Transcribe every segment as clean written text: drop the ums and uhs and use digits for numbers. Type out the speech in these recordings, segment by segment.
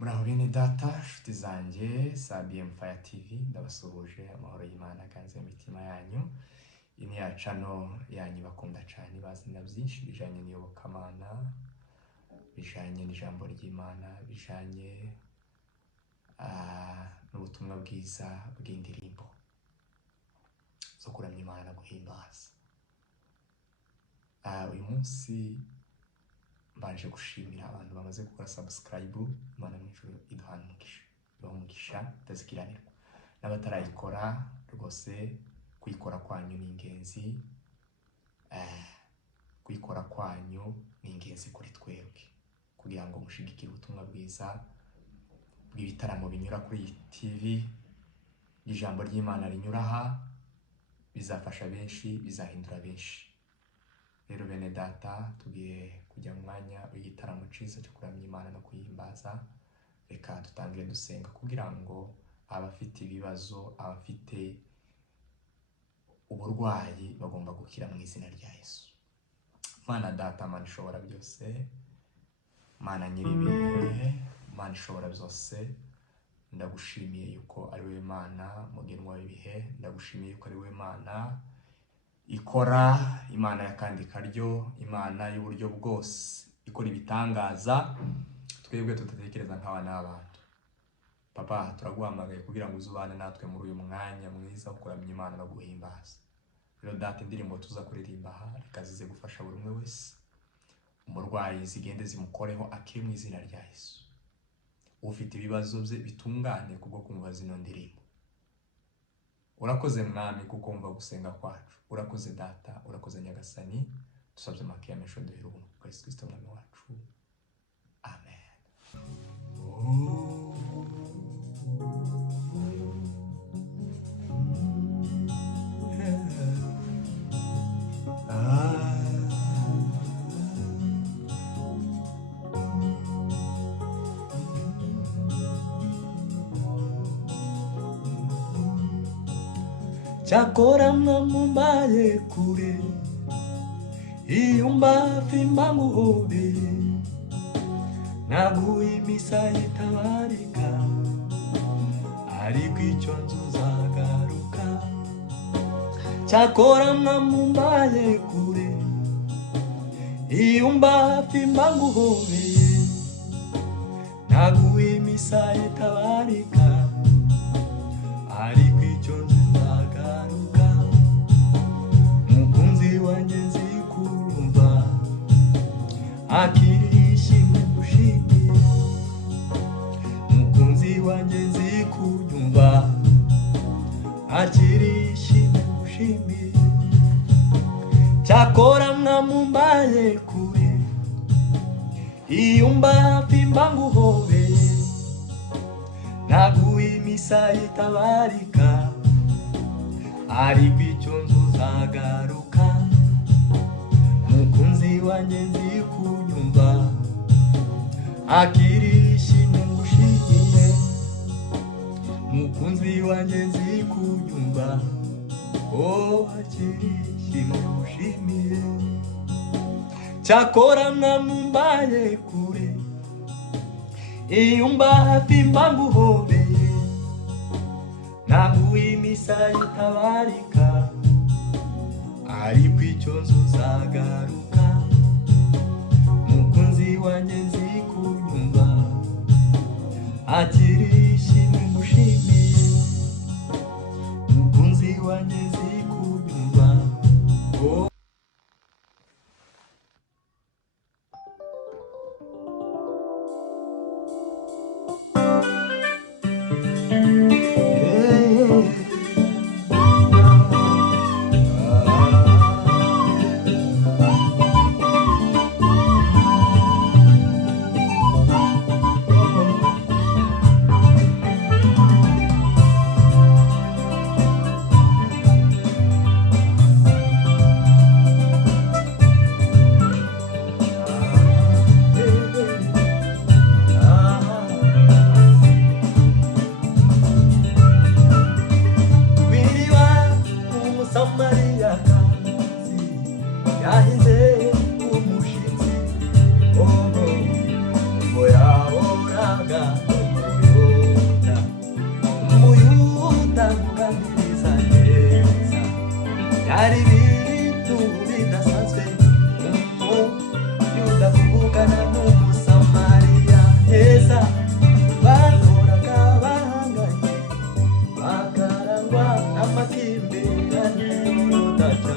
Muraho bene data, nshuti zanjye za BM Fire TV, ndabasuhuje amahoro y'Imana aganze imitima yanyu. Iyi ni ya channel yanyu bakunda cyane, bazina byinshi bijanye n'iyobokamana, bijanye n'ijambo ry'Imana, bijanye n'ubutumwa bwiza bw'indirimbo zo kuramya Imana, guhimbaza. Uyu munsi mbanje gushimira abantu bamaze gukora subscribe. Imana mw'ijuru iduhana umugisha utazikiranirwa. N'abatarayikora rwose kuyikora kwanyu ni ingenzi. Kuyikora kwanyu ni ingenzi kuri twebwe, kugira ngo mushigikire ubutumwa bwiza bw'ibitaramo binyura kuri iyi TV. Ijambo ry'Imana rinyura aha bizafasha benshi, bizahindura benshi. Rero bene data, tugiye kujya mu mwanya w'igitaramo ciza cyo kuramya Imana no kuyihimbaza. Reka dutangire dusenga kugira ngo abafite ibibazo, abafite uburwayi bagomba gukira mu izina rya Yesu. Mana data, Mana ishobora byose, Mana nyiribihe, Mana ishobora byose, ndagushimiye yuko ari we Mana mugenwa w'ibihe. Ndagushimiye yuko ari we Mana ikora, Imana yakandi karyo, Imana y'uburyo bwose, ikora ibitangaza twebwe tutatekereza nk'abana b'abantu. Papa, turaguhamagaye kugira ngo uzubane natwe muri uyu mwanya mwiza wo kuramya Imana no guhimbaza. Rero data, indirimbo tuza kuririmba aha reka zize gufasha buri umwe wese. Umurwayi zigende zimukoreho akiri mu izina rya Yesu. Ufite ibibazo bye bitungane kubwo kumva zino ndirimbo. Urakoze mwami kuko umva gusenga kwacu. Urakoze data, urakoze nyagasani. Dusabye makiyamisho duhera ubuntu kwa Yesu Kristo mwami wacu. Amen. Chakora mumbaye kure, iyumba fimba nguhobe, naguhimisa itabarika, ariko icyo nzuzagaruka. Chakora mumbaye kure, iyumba fimba nguhobe, naguhimisa itabarika, ariko icyo nzuzagaruka. Mukunzi wanjye nzikurumva, akirishimye ngushimiye. Mukunzi wanjye nzikunyumva, akirishimye ngushimiye. Cyakora mwamumbaye kure, iyumba fimba nguhobeye, naguhimisa itabarika, ariko icyo nzuzagaruka. Mukunzi wanjye nzikunyumva, akirishimye ngushimiye. Mukunzi wanjye nzikunyumva, akirishimye ngushimiye. Cyakora mwamumbaye kure, iyumba fimba nguhobeye, naguhimisa itabarika, ariko icyo nzuzagaruka. Mukunzi wanjye nzikunyumva, akirishimye ngushimiye. Mukunzi wanjye nzikunyumva, naga umuyuda, umuyuda muganiriza neza, byari ibintu bidasanzwe. Umuyuda kuvugana n'umusamariya neza, bahoraga bahanganye, bakarangwa n'amakimbirane udaca.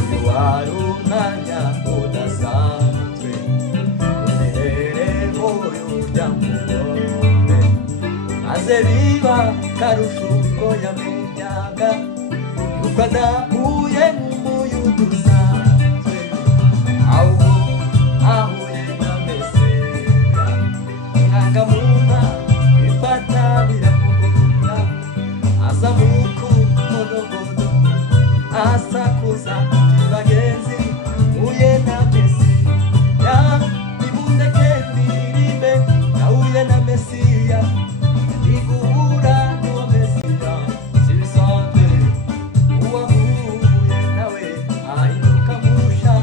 Uyu wari umwanya udasanzwe, imibereho y'urya mugore, maze biba karusho ubwo yamenyaga yuko adahuye n'umuyuda usanzwe, ahubwo ahuye na Mesiya. Indangamuntu bifata biramugora, aza mu mudogodo asakuza ati bagenzi, huye na Mesiya, nimundeke ndirimbe, nahuye na Mesiya, ndigura n'uwo Mesiya si bisanzwe. Uwahuye nawe ahinduka musha,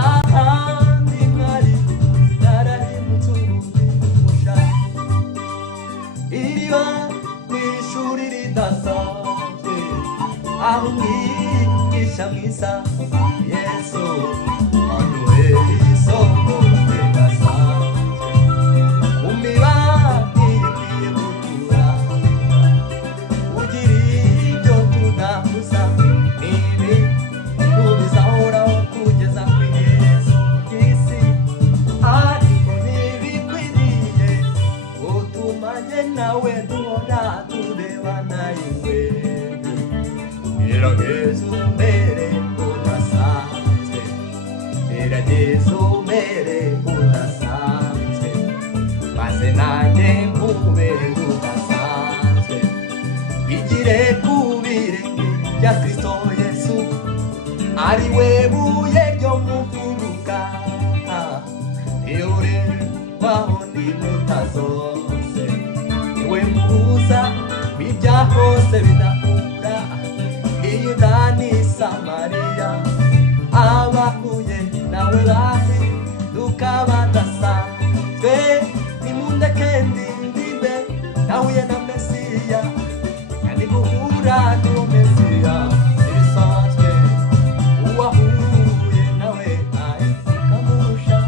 ahandi mwari narahindutse ubundi musha. Iriba mw'ishuri ridasanzwe, aho umwigisha mwiza Yesu aduhera isomo ridasanzwe. Mu mibani ikwiye kuturanga, ugira ibyo tudahuza, ibi tubizahoraho kugeza ku iherezo ry'isi. Ariko ntibikwiriye gutuma jye nawe duhora turebana ingwe. Gerageza umere udasanzwe, gerageza umere udasanzwe, maze nanjye nkubere udasanzwe. Twigire ku birenge bya Kristo Yesu, ari we buye ryo mu mfuruka, iyo urebwaho n'inkuta zose, niwe muhuza w'ibya hose bidahura. Yuda ni Samariya, abahuye nawe bahinduka badasanzwe. Nimundeke ndirimbe, nahuye na Mesiya, kandi guhura n'uwo Mesiya si bisanzwe. Uwahuye nawe ahinduka musha,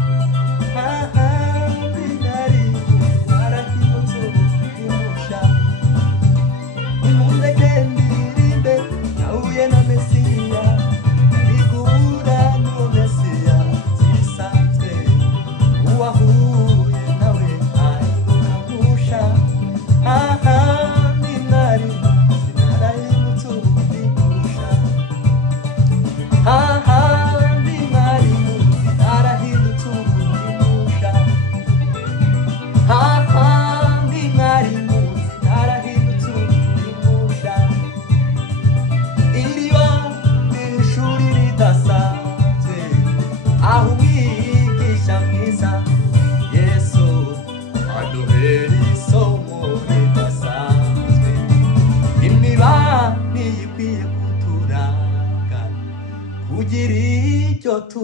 ahandi nari narahindutse ubundi musha. Nimundeke ndirimbe, nahuye na Mesiya, ndigura n'uwo Mesiya si bisanzwe. Uwahuye nawe ahinduka musha, ahandi nari narahindutse ubundi musha. Ahandi nari narahindutse ubundi musha, ahandi nari narahindutse ubundi musha. Iriba n'ishuri ridasanzwe, aho umwigisha mwiza Yesu aduhera isomo ridasanzwe. Imibani ikwiye kuturanga, kugira icyo tu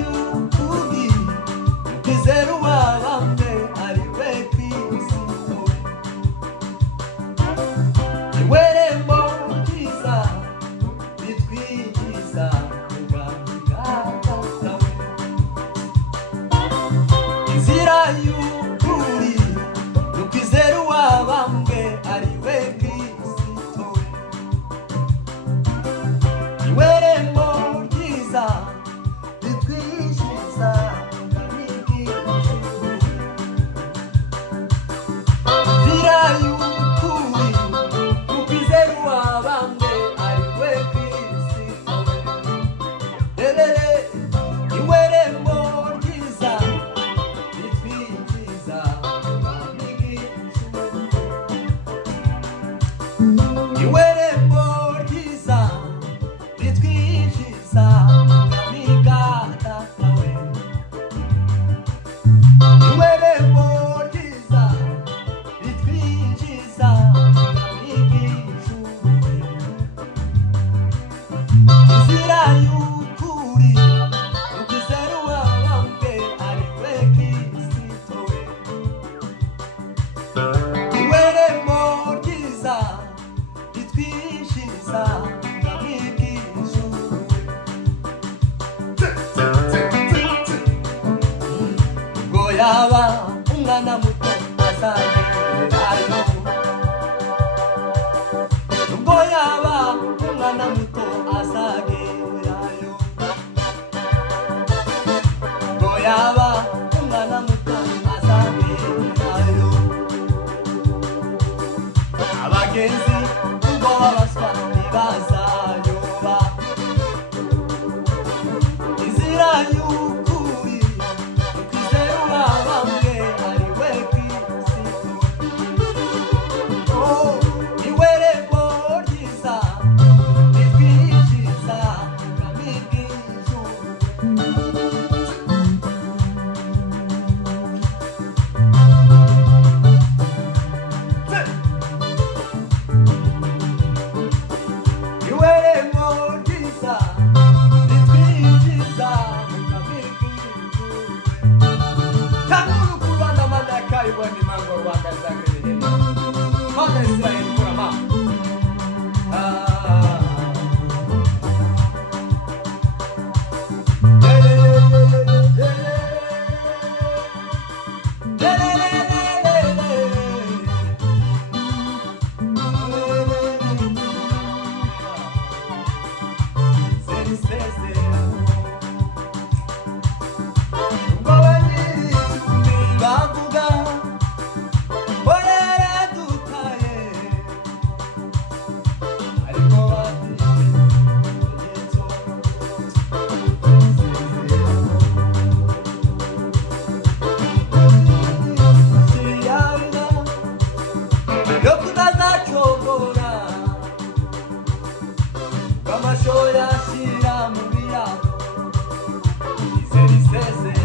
y'ukuri kwizera uwabambwe ari we Kristo niwe rembo ryiza ritwinjiza mu bwami bwa Data we inzira y'ukuri ukwizera uwabambwe ari we Kristo niwe rembo ryiza ritwinjiza mu bwami bw'ijuru inzira y'ukuri ukwizera uwabambwe ari we Kristo niwe rembo ryiza ritwinjiza mu bwami bw'ijuru niwe rembo ryiza ritwinjiza mu bwami bwa Data we niwe rembo ryiza ritwinjiza mu bwami bw'ijuru inzira y'ukuri ukwizera uwabambwe ari we Kristo niwe rembo ryiza ritwinjiza mu bwami bw'ijuru ubwo yaba umwana muto azagerayo ubwo yaba umwana muto azagerayo ubwo yaba umwana muto azagerayo abagenzi ubwo babaswa ntibazayoba inzira y'ukuri ukwizera uwabambwe ari we Kristo niwe rembo ryiza ritwinjiza mu bwami bw'ijuru niwe rembo ryiza ritwinjiza mu bwami bw'ijuru tanuru kurwanda mandaka iboni mango rwanda zagrebe mana Israeli kurama ubwo abanyicumi bavuga ko yaradutaye ariko bafite ikimenyetso cy'isezerano yo kutazacogora bw'amasho yashira mu birago izera isezerano